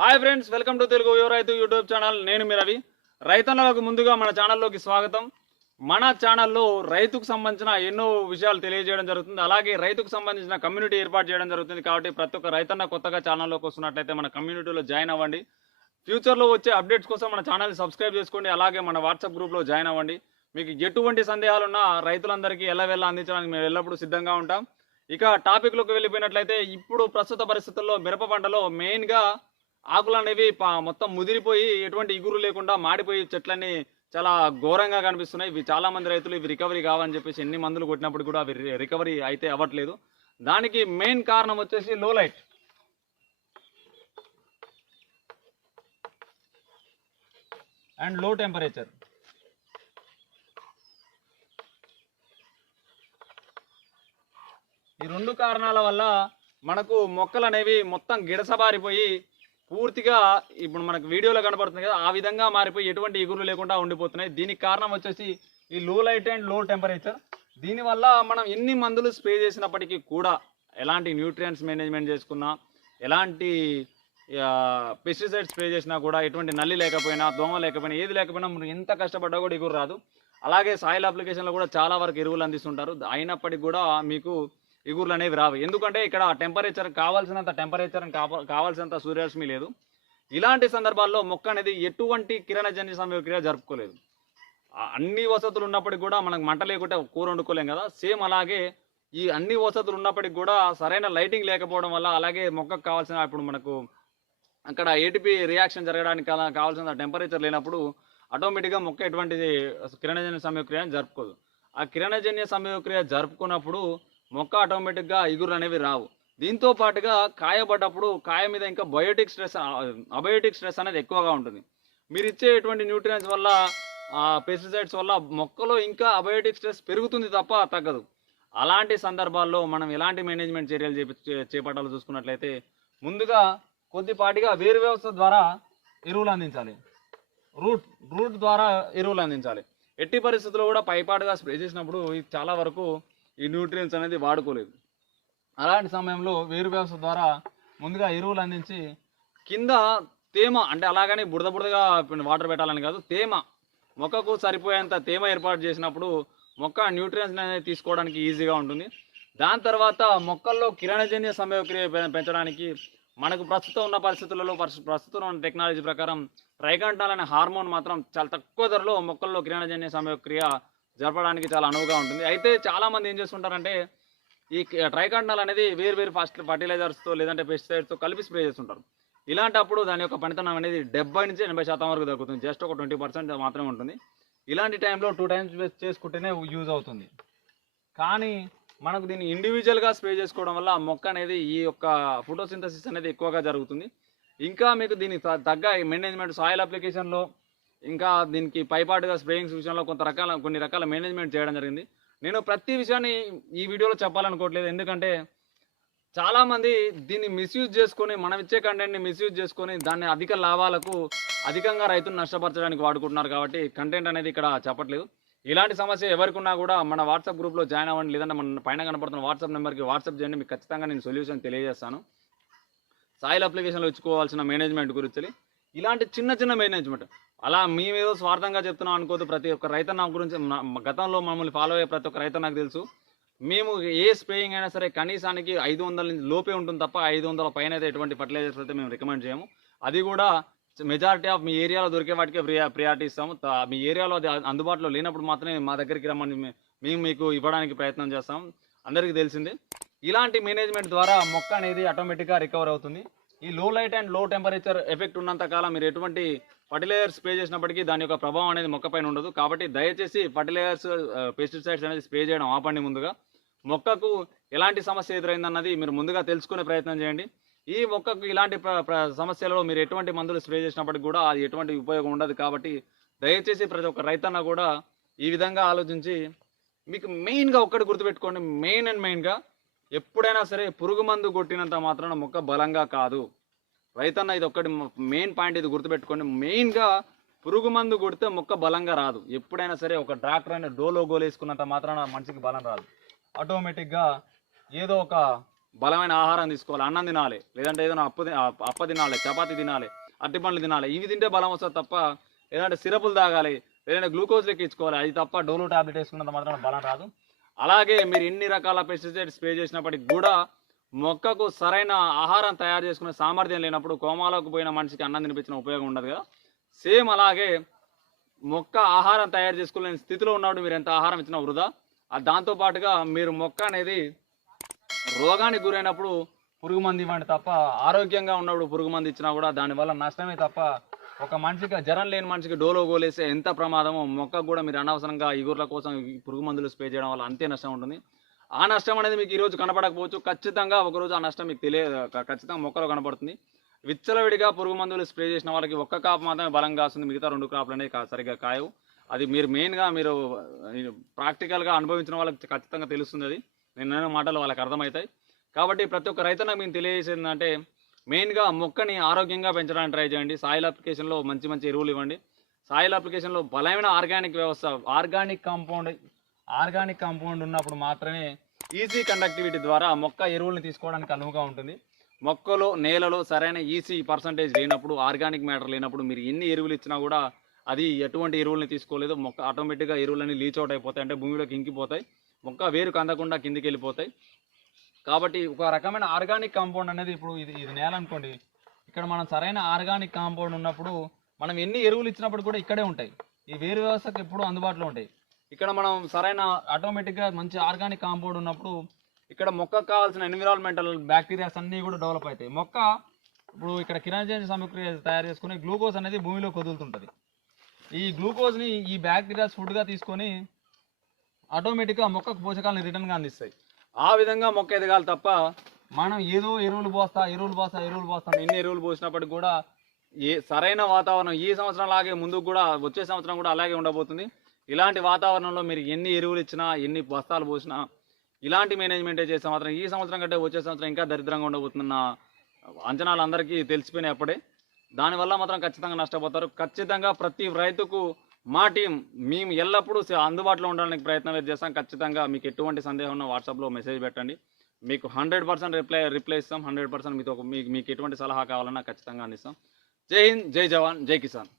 Hi friends welcome to Telugu Yuva Raithu YouTube channel నేను మీ రవి. రైతన్నలకు ముందుగా మన ఛానల్లోకి స్వాగతం. మన ఛానల్లో రైతుకు సంబంధించిన ఎన్నో విషయాలు తెలియజేయడం జరుగుతుంది. అలాగే రైతుకు సంబంధించిన కమ్యూనిటీ ఏర్పాటు చేయడం జరుగుతుంది కాబట్టి ప్రతి ఒక్క రైతన్న కొత్తగా ఛానల్లోకి వస్తున్నట్లయితే మన కమ్యూనిటీలో జాయిన్ అవ్వండి. ఫ్యూచర్లో వచ్చే అప్డేట్స్ కోసం మన ఛానల్ని సబ్స్క్రైబ్ చేసుకోండి. అలాగే మన వాట్సాప్ గ్రూప్లో జాయిన్ అవ్వండి. మీకు ఎటువంటి సందేహాలున్నా రైతులందరికీ ఎల్లవెల్ల అందించడానికి మేము ఎల్లప్పుడూ సిద్ధంగా ఉంటాం. ఇక టాపిక్లోకి వెళ్ళిపోయినట్లయితే ఇప్పుడు ప్రస్తుత పరిస్థితుల్లో మిరప పంటలో మెయిన్గా ఆకులు అనేవి మొత్తం ముదిరిపోయి ఎటువంటి ఇగురు లేకుండా మాడిపోయి చెట్లన్నీ చాలా ఘోరంగా కనిపిస్తున్నాయి. ఇవి చాలా మంది రైతులు ఇవి రికవరీ కావని చెప్పేసి ఎన్ని మందులు కొట్టినప్పుడు కూడా అవి రికవరీ అయితే అవ్వట్లేదు. దానికి మెయిన్ కారణం వచ్చేసి లో లైట్. అండ్లో టెంపరేచర్. ఈ రెండు కారణాల వల్ల మనకు మొక్కలు అనేవి మొత్తం గిడసబారిపోయి పూర్తిగా ఇప్పుడు మనకు వీడియోలో కనబడుతుంది కదా ఆ విధంగా మారిపోయి ఎటువంటి ఎగురులు లేకుండా ఉండిపోతున్నాయి. దీనికి కారణం వచ్చేసి ఈ లో లైట్ అండ్లో టెంపరేచర్ దీనివల్ల మనం ఎన్ని మందులు స్ప్రే చేసినప్పటికీ కూడా ఎలాంటి న్యూట్రియంట్స్ మేనేజ్మెంట్ చేసుకున్నా ఎలాంటి పెస్టిసైడ్ స్ప్రే చేసినా కూడా ఎటువంటి నల్లి లేకపోయినా దోమ లేకపోయినా ఏది లేకపోయినా మనం ఎంత కష్టపడ్డా కూడా ఎగురు రాదు. అలాగే సాయిల్ అప్లికేషన్లో కూడా చాలా వరకు ఎరువులు అందిస్తుంటారు. అయినప్పటికీ కూడా మీకు ఇగుర్లు అనేవి రావు. ఎందుకంటే ఇక్కడ టెంపరేచర్ కావాల్సినంత టెంపరేచర్ కావ- కావాల్సినంత సూర్యరశ్మి లేదు. ఇలాంటి సందర్భాల్లో మొక్క అనేది ఎటువంటి కిరణజన్య సమయక్రియ జరుపుకోలేదు. అన్ని వసతులు ఉన్నప్పటికీ కూడా మనకు మంట లేకుంటే కూర వండుకోలేం కదా. సేమ్ అలాగే ఈ అన్ని వసతులు ఉన్నప్పటికీ కూడా సరైన లైటింగ్ లేకపోవడం వల్ల అలాగే మొక్కకు కావాల్సిన ఇప్పుడు మనకు అక్కడ ఏటీపీ రియాక్షన్ జరగడానికి కావాల్సిన టెంపరేచర్ లేనప్పుడు ఆటోమేటిక్గా మొక్క ఎటువంటి కిరణజన్య సమయక్రియ జరుపుకోదు. ఆ కిరణజన్య సమయక్రియ జరుపుకున్నప్పుడు మొక్క ఆటోమేటిక్గా ఇగురు అనేవి రావు. దీంతో పాటుగా కాయబడ్డప్పుడు కాయ మీద ఇంకా బయోటిక్ స్ట్రెస్ అబయోటిక్ స్ట్రెస్ అనేది ఎక్కువగా ఉంటుంది. మీరు ఇచ్చే ఎటువంటి న్యూట్రియన్స్ వల్ల పెస్టిసైడ్స్ వల్ల మొక్కలో ఇంకా అబయోటిక్ స్ట్రెస్ పెరుగుతుంది తప్ప తగ్గదు. అలాంటి సందర్భాల్లో మనం ఎలాంటి మేనేజ్మెంట్ చర్యలు చేప చేపట్టాలో చూసుకున్నట్లయితే ముందుగా కొద్దిపాటిగా వేరు వ్యవస్థ ద్వారా ఎరువులు అందించాలి. రూట్ రూట్ ద్వారా ఎరువులు అందించాలి. ఎట్టి పరిస్థితుల్లో కూడా పైపాటుగా స్ప్రే చేసినప్పుడు ఇది చాలా వరకు ఈ న్యూట్రియన్స్ అనేది వాడుకోలేదు. అలాంటి సమయంలో వేరు వ్యవస్థ ద్వారా ముందుగా ఎరువులు అందించి కింద తేమ అంటే అలాగని బుడద బుడదగా వాటర్ పెట్టాలని కాదు తేమ మొక్కకు సరిపోయేంత తేమ ఏర్పాటు చేసినప్పుడు మొక్క న్యూట్రియన్స్ అనేది తీసుకోవడానికి ఈజీగా ఉంటుంది. దాని తర్వాత మొక్కల్లో కిరణజన్య సమయక్రియ పెంచడానికి మనకు ప్రస్తుతం ఉన్న పరిస్థితులలో ప్రస్తుతం ఉన్న టెక్నాలజీ ప్రకారం ట్రైకంటాల్ అనే హార్మోన్ మాత్రం చాలా తక్కువ ధరలో మొక్కల్లో కిరణజన్య సమయక్రియ జరపడానికి చాలా అనువుగా ఉంటుంది. అయితే చాలామంది ఏం చేస్తుంటారంటే ఈ ట్రైకాండల్ అనేది వేరు వేరు ఫస్ట్ ఫర్టిలైజర్స్తో లేదంటే పెస్టిసైడ్స్తో కలిపి స్ప్రే చేస్తుంటారు. ఇలాంటప్పుడు దాని యొక్క పనితనం అనేది డెబ్బై నుంచి ఎనభై శాతం వరకు తగ్గుతుంది జస్ట్ ఒక ట్వంటీ పర్సెంట్ మాత్రమే ఉంటుంది. ఇలాంటి టైంలో టూ టైమ్స్ చేసుకుంటేనే యూజ్ అవుతుంది. కానీ మనకు దీన్ని ఇండివిజువల్గా స్ప్రే చేసుకోవడం వల్ల మొక్క అనేది ఈ యొక్క ఫోటోసింథసిస్ అనేది ఎక్కువగా జరుగుతుంది. ఇంకా మీకు దీనికి త- తగ్గ మేనేజ్మెంట్ సాయిల్ అప్లికేషన్లో ఇంకా దీనికి పైపాటుగా స్ప్రేయింగ్స్ విషయంలో కొంత రకాల కొన్ని రకాల మేనేజ్మెంట్ చేయడం జరిగింది. నేను ప్రతి విషయాన్ని ఈ వీడియోలో చెప్పాలనుకోవట్లేదు. ఎందుకంటే చాలామంది దీన్ని మిస్యూజ్ చేసుకొని మనం ఇచ్చే కంటెంట్ని మిస్యూజ్ చేసుకొని దాన్ని అధిక లాభాలకు అధికంగా రైతును నష్టపరచడానికి వాడుకుంటున్నారు కాబట్టి కంటెంట్ అనేది ఇక్కడ చెప్పట్లేదు. ఇలాంటి సమస్య ఎవరికి ఉన్నా కూడా మన వాట్సాప్ గ్రూప్లో జాయిన్ అవ్వండి. లేదంటే మన పైన కనపడుతున్న వాట్సాప్ నెంబర్కి వాట్సాప్ చేయండి. మీకు ఖచ్చితంగా నేను సొల్యూషన్ తెలియజేస్తాను. సాయిల్ అప్లికేషన్లో ఇచ్చుకోవాల్సిన మేనేజ్మెంట్ గురించి. ఇలాంటి చిన్న చిన్న మేనేజ్మెంట్ అలా మేమేదో స్వార్థంగా చెప్తున్నాం అనుకోదు ప్రతి ఒక్క రైతన్న గురించి గతంలో మమ్మల్ని ఫాలో అయ్యే ప్రతి ఒక్క రైతు నాకు తెలుసు. మేము ఏ స్ప్రేయింగ్ అయినా సరే కనీసానికి ఐదు వందల నుంచి లోపే ఉంటుంది తప్ప ఐదు వందల పైన అయితే ఎటువంటి ఫర్టిలైజర్స్ అయితే మేము రికమెండ్ చేయము. అది కూడా మెజారిటీ ఆఫ్ మీ ఏరియాలో దొరికే వాటికే ప్రియా ప్రియారిటీ ఇస్తాము. మీ ఏరియాలో అది అందుబాటులో లేనప్పుడు మాత్రమే మా దగ్గరికి రమ్మని మేము మీకు ఇవ్వడానికి ప్రయత్నం చేస్తాం. అందరికీ తెలిసింది. ఇలాంటి మేనేజ్మెంట్ ద్వారా మొక్క అనేది ఆటోమేటిక్గా రికవర్ అవుతుంది. ఈ లో లైట్ అండ్లో టెంపరేచర్ ఎఫెక్ట్ ఉన్నంత కాలం మీరు ఎటువంటి ఫర్టిలైజర్ స్ప్రే చేసినప్పటికీ దాని యొక్క ప్రభావం అనేది మొక్క పైన ఉండదు. కాబట్టి దయచేసి ఫర్టిలైజర్స్ పెస్టిసైడ్స్ అనేది స్ప్రే చేయడం ఆపండి ముందుగా. మొక్కకు ఎలాంటి సమస్య ఎదురైందన్నది మీరు ముందుగా తెలుసుకునే ప్రయత్నం చేయండి. ఈ మొక్కకు ఇలాంటి సమస్యలలో మీరు ఎటువంటి మందులు స్ప్రే చేసినప్పటికి కూడా అది ఎటువంటి ఉపయోగం ఉండదు. కాబట్టి దయచేసి ప్రతి ఒక్క రైతన్న కూడా ఈ విధంగా ఆలోచించి మీకు మెయిన్గా ఒక్కటి గుర్తుపెట్టుకోండి. మెయిన్ అండ్ మెయిన్గా ఎప్పుడైనా సరే పురుగు మందు కొట్టినంత మాత్రాన మొక్క బలంగా కాదు. రైతన్న ఇది ఒక్కటి మెయిన్ పాయింట్ ఇది గుర్తుపెట్టుకోండి. మెయిన్గా పురుగు మందు కొడితే మొక్క బలంగా రాదు. ఎప్పుడైనా సరే ఒక ట్రాక్టర్ అయిన డోలో గోలు వేసుకున్నంత మాత్రాన మనిషికి బలం రాదు. ఆటోమేటిక్గా ఏదో ఒక బలమైన ఆహారం తీసుకోవాలి. అన్నం తినాలి. లేదంటే ఏదైనా అప్పు అప్ప తినాలి చపాతి తినాలి అరటి పండ్లు తినాలి. ఇవి తింటే బలం వస్తుంది తప్ప లేదంటే సిరపులు తాగాలి లేదంటే గ్లూకోజ్ లెక్కించుకోవాలి. అది తప్ప డోలో టాబ్లెట్ వేసుకున్నంత మాత్రం బలం రాదు. అలాగే మీరు ఎన్ని రకాల పెస్టిసైడ్స్ స్ప్రే చేసినప్పటికి కూడా మొక్కకు సరైన ఆహారం తయారు చేసుకునే సామర్థ్యం లేనప్పుడు కోమాలోకి పోయిన మనిషికి అన్నం తినిపించిన ఉపయోగం ఉండదు కదా. సేమ్ అలాగే మొక్క ఆహారం తయారు చేసుకోలేని స్థితిలో ఉన్నప్పుడు మీరు ఎంత ఆహారం ఇచ్చినా వృధా. ఆ దాంతో పాటుగా మీరు మొక్క అనేది రోగానికి గురైనప్పుడు పురుగు మంది ఇవ్వండి తప్ప ఆరోగ్యంగా ఉన్నప్పుడు పురుగు మంది ఇచ్చినా కూడా దానివల్ల నష్టమే తప్ప ఒక మనిషికి జ్వరం లేని మనిషికి డోలో గోలేసే ఎంత ప్రమాదమో మొక్కకు కూడా మీరు అనవసరంగా ఇగుర్ల కోసం పురుగు మందులు స్ప్రే చేయడం వల్ల అంతే నష్టం ఉంటుంది. ఆ నష్టం అనేది మీకు ఈరోజు కనపడకపోవచ్చు. ఖచ్చితంగా ఒకరోజు ఆ నష్టం మీకు తెలియ ఖచ్చితంగా మొక్కలో కనపడుతుంది. విచ్చలవిడిగా పురుగు మందులు స్ప్రే చేసిన వాళ్ళకి ఒక్క కాపు మాత్రమే బలంగా వస్తుంది మిగతా రెండు క్రాప్లు అనేవి సరిగ్గా కాయవు. అది మీరు మెయిన్గా మీరు ప్రాక్టికల్గా అనుభవించిన వాళ్ళకి ఖచ్చితంగా తెలుస్తుంది అది. నేను మాటలు వాళ్ళకి అర్థమవుతాయి. కాబట్టి ప్రతి ఒక్క రైతు నాకు మేము తెలియజేసేది ఏంటంటే మెయిన్గా మొక్కని ఆరోగ్యంగా పెంచడానికి ట్రై చేయండి. సాయిల్ అప్లికేషన్లో మంచి మంచి ఎరువులు ఇవ్వండి. సాయిల్ అప్లికేషన్లో బలమైన ఆర్గానిక్ వ్యవస్థ ఆర్గానిక్ కాంపౌండ్ ఆర్గానిక్ కాంపౌండ్ ఉన్నప్పుడు మాత్రమే ఈజీ కండక్టివిటీ ద్వారా మొక్క ఎరువులను తీసుకోవడానికి అనువుగా ఉంటుంది. మొక్కలో నేలలో సరైన ఈసీ పర్సంటేజ్ లేనప్పుడు ఆర్గానిక్ మ్యాటర్ లేనప్పుడు మీరు ఎన్ని ఎరువులు ఇచ్చినా కూడా అది ఎటువంటి ఎరువులని తీసుకోలేదు. మొక్క ఆటోమేటిక్గా ఎరువులన్నీ లీచ్ అవుట్ అయిపోతాయి. అంటే భూమిలోకి ఇంకిపోతాయి. మొక్క వేరు కందకుండా కిందికి వెళ్ళిపోతాయి. కాబట్టి ఒక రకమైన ఆర్గానిక్ కాంపౌండ్ అనేది ఇప్పుడు ఇది ఇది నేల అనుకోండి ఇక్కడ మనం సరైన ఆర్గానిక్ కాంపౌండ్ ఉన్నప్పుడు మనం ఎన్ని ఎరువులు ఇచ్చినప్పుడు కూడా ఇక్కడే ఉంటాయి. ఈ వేరు వ్యవస్థకు ఎప్పుడు అందుబాటులో ఉంటాయి. ఇక్కడ మనం సరైన ఆటోమేటిక్గా మంచి ఆర్గానిక్ కాంపౌండ్ ఉన్నప్పుడు ఇక్కడ మొక్కకు కావాల్సిన ఎన్విరాన్మెంటల్ బ్యాక్టీరియాస్ అన్నీ కూడా డెవలప్ అవుతాయి. మొక్క ఇప్పుడు ఇక్కడ కిరణజన్య సామగ్రి తయారు చేసుకుని గ్లూకోజ్ అనేది భూమిలో కదులుతుంటుంది. ఈ గ్లూకోజ్ని ఈ బ్యాక్టీరియాస్ ఫుడ్గా తీసుకొని ఆటోమేటిక్గా మొక్కకు పోషకాలను రిటర్న్గా అందిస్తాయి. ఆ విధంగా మొక్క ఎదగాలి తప్ప మనం ఏదో ఎరువులు పోస్తా ఎరువులు పోస్తా ఎరువులు పోస్తాం ఎన్ని ఎరువులు పోసినప్పటికి కూడా ఏ సరైన వాతావరణం ఈ సంవత్సరం లాగే ముందుకు కూడా వచ్చే సంవత్సరం కూడా అలాగే ఉండబోతుంది. ఇలాంటి వాతావరణంలో మీరు ఎన్ని ఎరువులు ఇచ్చినా ఎన్ని బస్తాలు పోసినా ఇలాంటి మేనేజ్మెంటే చేసే మాత్రం ఈ సంవత్సరం కంటే వచ్చే సంవత్సరం ఇంకా దరిద్రంగా ఉండబోతున్న అంచనాలు అందరికీ తెలిసిపోయినాయి అప్పుడే దానివల్ల మాత్రం ఖచ్చితంగా నష్టపోతారు. ఖచ్చితంగా ప్రతి రైతుకు మా టీం మేము ఎల్లప్పుడూ అందుబాటులో ఉండడానికి ప్రయత్నం అయితే చేస్తాం. ఖచ్చితంగా మీకు ఎటువంటి సందేహం ఉన్నా వాట్సాప్లో మెసేజ్ పెట్టండి. మీకు హండ్రెడ్ పర్సెంట్ రిప్లై రిప్లై ఇస్తాం. హండ్రెడ్ పర్సెంట్ మీతో మీకు మీకు ఎటువంటి సలహా కావాలన్నా ఖచ్చితంగా అందిస్తాం. జై హింద్ జై జవాన్ జై కిసాన్.